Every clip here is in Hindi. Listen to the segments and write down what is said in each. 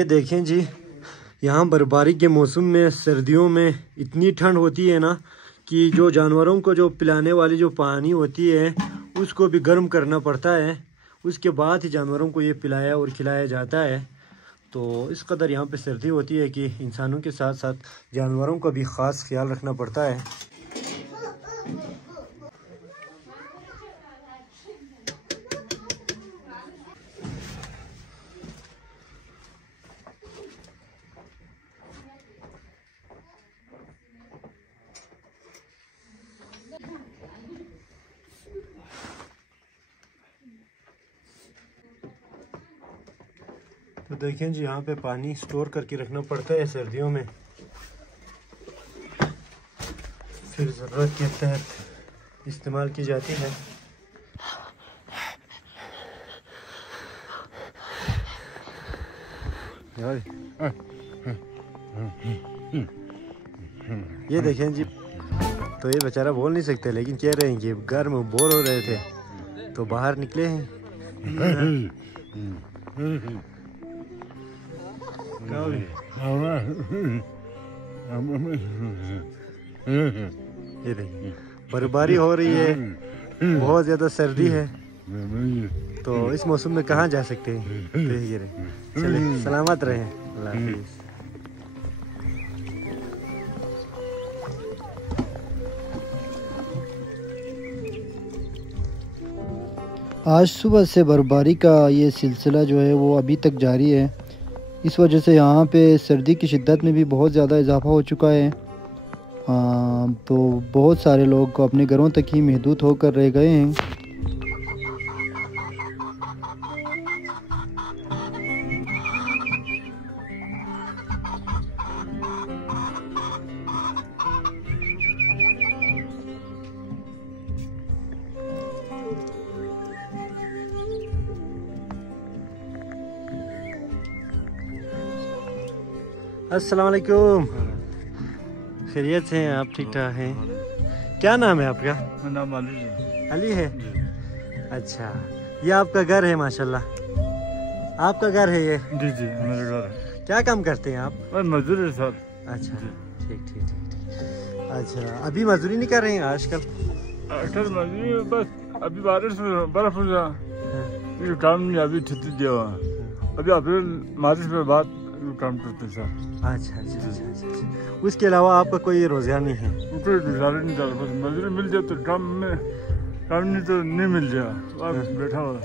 ये देखें जी, यहाँ बर्फबारी के मौसम में सर्दियों में इतनी ठंड होती है ना कि जो जानवरों को जो पिलाने वाली जो पानी होती है उसको भी गर्म करना पड़ता है। उसके बाद ही जानवरों को ये पिलाया और खिलाया जाता है। तो इस कदर यहाँ पे सर्दी होती है कि इंसानों के साथ साथ जानवरों का भी ख़ास ख्याल रखना पड़ता है। तो देखें जी, यहाँ पे पानी स्टोर करके रखना पड़ता है सर्दियों में, फिर ज़रूरत के तहत इस्तेमाल की जाती है। ये देखें जी, तो ये बेचारा बोल नहीं सकते लेकिन कह रहे हैं कि घर में बोर हो रहे थे तो बाहर निकले हैं। ये देखिए, बर्फबारी हो रही है, बहुत ज़्यादा सर्दी है, तो इस मौसम में कहाँ जा सकते हैं। तो ये रहे, चले सलामत रहें, अल्लाह हाफिज़। आज सुबह से बर्फबारी का ये सिलसिला जो है वो अभी तक जारी है। इस वजह से यहाँ पे सर्दी की शिद्दत में भी बहुत ज़्यादा इजाफा हो चुका है। तो बहुत सारे लोग अपने घरों तक ही महदूद होकर रह गए हैं। अस्सलाम वालेकुम, खैरियत से हैं आप? ठीक ठाक हैं? क्या नाम है आपका? मेरा नाम अली है। अली है? अच्छा, ये आपका घर है? माशाल्लाह, आपका घर है ये? जी जी, मेरा घर है। क्या काम करते हैं आप? मजदूर है सर। अच्छा, ठीक ठीक ठीक। अच्छा, अभी मजदूरी नहीं कर रहे हैं आजकल? आजकल मजदूरी बस अभी बारिश बर्फ हो जा, ये काम नहीं अभी छुट्टी दिया हुआ। अभी अप्रैल मार्च में बाद काम करते हैं सर। अच्छा अच्छा अच्छा अच्छा। उसके अलावा आपका कोई रोजगार नहीं है? कोई गुजारा नहीं चल, बस मजदूरी मिल जाए तो काम में, काम नहीं तो नहीं मिल जाए, बैठा हुआ।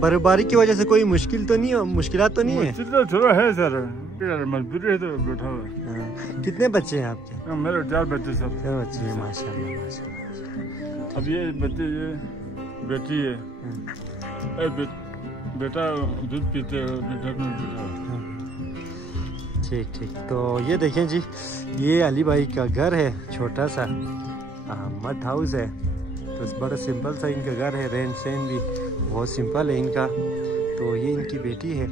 बर्फबारी की वजह से कोई मुश्किल तो नहीं, मुश्किलात तो नहीं है? मुश्किल तो थोड़ा है सर, मजदूरी है तो बैठा हुआ। कितने बच्चे हैं आपके? मेरे 4 बच्चे सर। 4 बच्चे हैं, माशाल्लाह माशाल्लाह। अब ये बच्चे, ये बेटी है, बेटा दूध पीते हैं। ठीक ठीक। तो ये देखें जी, ये अली भाई का घर है, छोटा सा मड हाउस है। तो बड़ा सिंपल सा इनका घर है, रहन सहन भी बहुत सिंपल है इनका। तो ये इनकी बेटी है।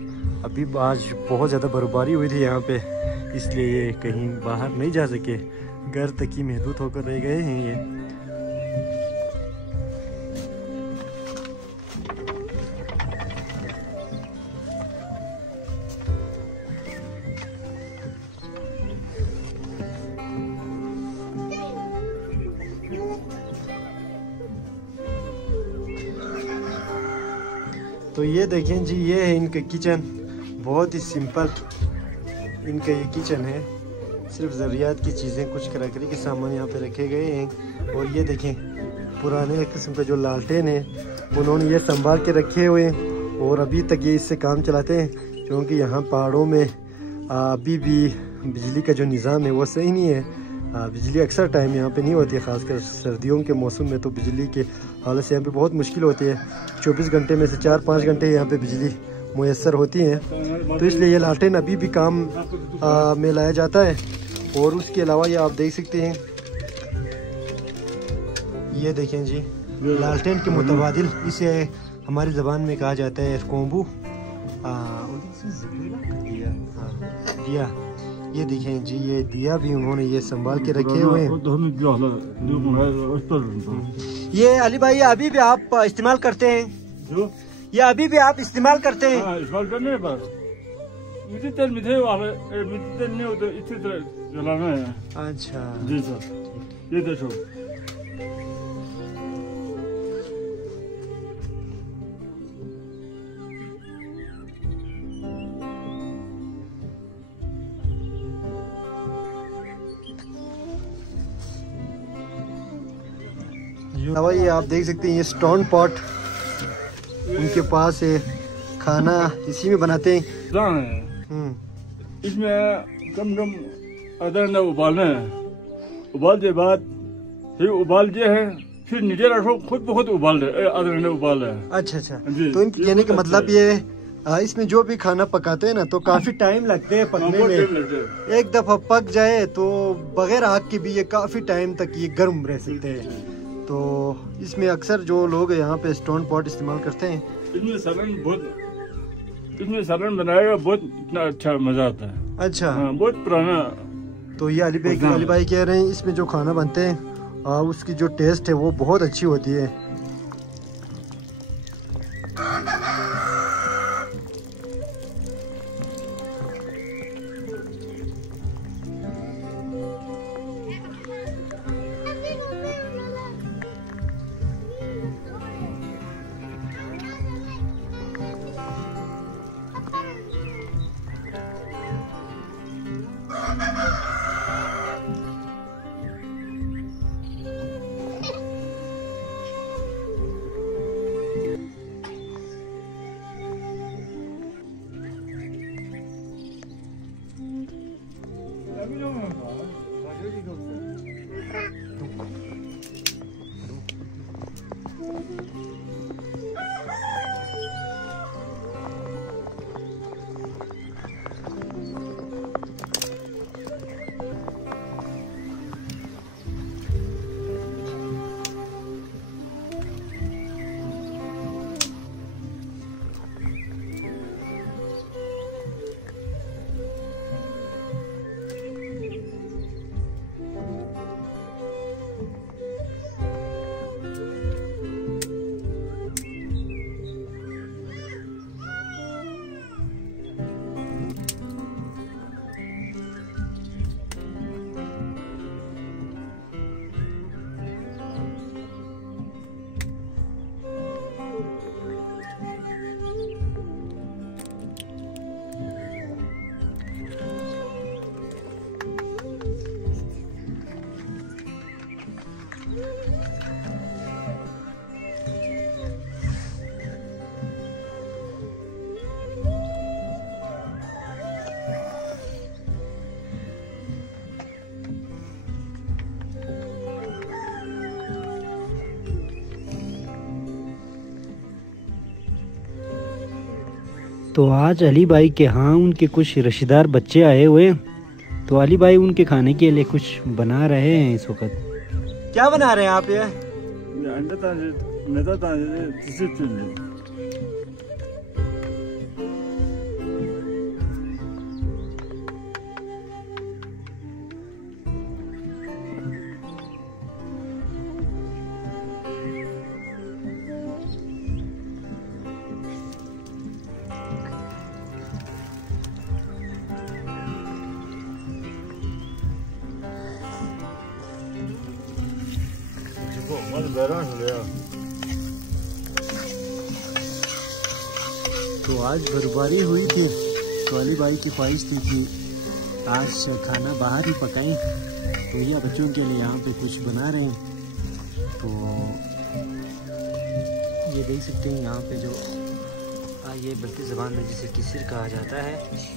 अभी आज बहुत ज़्यादा बर्फबारी हुई थी यहाँ पे, इसलिए ये कहीं बाहर नहीं जा सके, घर तक ही महदूद होकर रह गए हैं ये। तो ये देखें जी, ये है इनका किचन, बहुत ही सिंपल इनका ये किचन है। सिर्फ ज़रूरियात की चीज़ें, कुछ क्रॉकरी के सामान यहाँ पे रखे गए हैं। और ये देखें, पुराने किस्म का जो लालटेन है उन्होंने ये संभाल के रखे हुए हैं और अभी तक ये इससे काम चलाते हैं, क्योंकि यहाँ पहाड़ों में अभी भी बिजली का जो निज़ाम है वो सही नहीं है। बिजली अक्सर टाइम यहाँ पे नहीं होती है, ख़ासकर सर्दियों के मौसम में तो बिजली के हालत से यहाँ पे बहुत मुश्किल होती है। 24 घंटे में से 4-5 घंटे यहाँ पे बिजली मुयस्सर होती हैं, तो इसलिए ये लालटेन अभी भी काम में लाया जाता है। और उसके अलावा ये आप देख सकते हैं, ये देखें जी, लालटेन के मुतबादिल इसे हमारी ज़बान में कहा जाता है कोंबू, दिया। ये देखें जी, ये दिया भी उन्होंने ये संभाल के रखे हुए हैं। ये अली भाई, अभी भी आप इस्तेमाल करते हैं? जो ये अभी भी आप इस्तेमाल करते हैं? इस्तेमाल करने पर मिट्टी तेल मिठे वाले मिट्टी तेल नहीं होता इसी तरह जलाना है। अच्छा जी सर, ये देखो हवा, ये आप देख सकते हैं ये स्टोन पॉट उनके पास है, खाना इसी में बनाते हैं। दान है, इसमें कम आधा घंटा उबालना है। उबाल के बाद फिर उबाल दिया है, फिर नीचे रखो, खुद ब खुद उबाल रहे, आधा घंटा उबाल रहा है। अच्छा अच्छा, तो इनके कहने का मतलब ये इसमें जो भी खाना पकाते हैं ना तो काफी टाइम लगते हैं पकने में। एक दफा पक जाए तो बगैर आग के भी ये काफी टाइम तक ये गर्म रह सकते हैं। तो इसमें अक्सर जो लोग यहाँ पे स्टोन पॉट इस्तेमाल करते हैं। इसमें सालन बनाएगा बहुत इतना अच्छा मजा आता है। अच्छा हाँ, बहुत पुराना। तो ये अली भाई कह रहे हैं इसमें जो खाना बनते हैं उसकी जो टेस्ट है वो बहुत अच्छी होती है। तो आज अली भाई के यहाँ उनके कुछ रिश्तेदार बच्चे आए हुए हैं। तो अली भाई उनके खाने के लिए कुछ बना रहे हैं इस वक्त। क्या बना रहे हैं आप? ये तो आज बर्फबारी हुई थी तो अली भाई की ख्वाहिश थी कि आज खाना बाहर ही पकाएं। तो ये बच्चों के लिए यहाँ पे कुछ बना रहे हैं। तो ये देख सकते हैं यहाँ पे जो ये बल्कि ज़बान में जिसे किसिर कहा जाता है।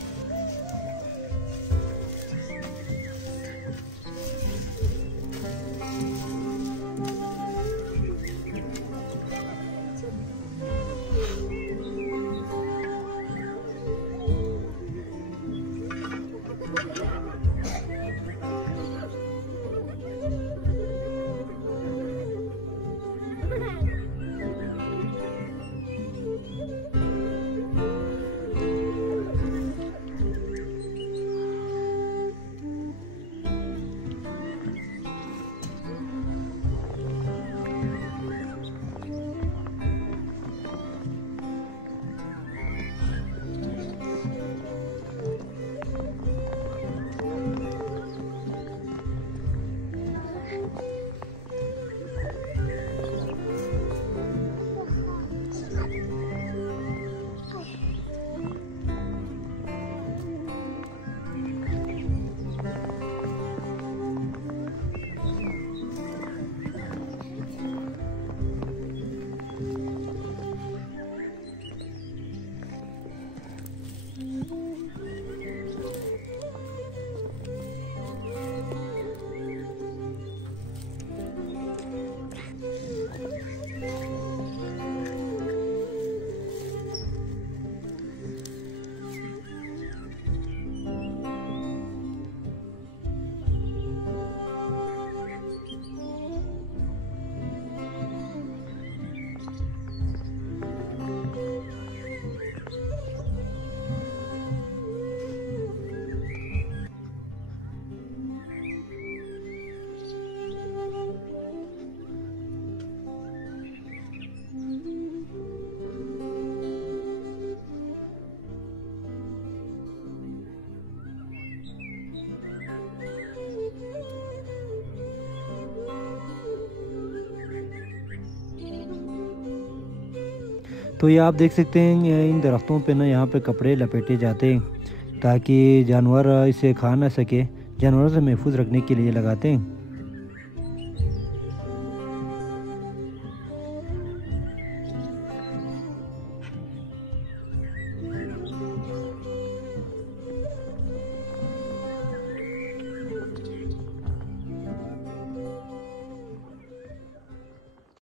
तो ये आप देख सकते हैं इन दरख्तों पे ना यहाँ पे कपड़े लपेटे जाते हैं ताकि जानवर इसे खा ना सके, जानवरों से महफूज रखने के लिए लगाते हैं।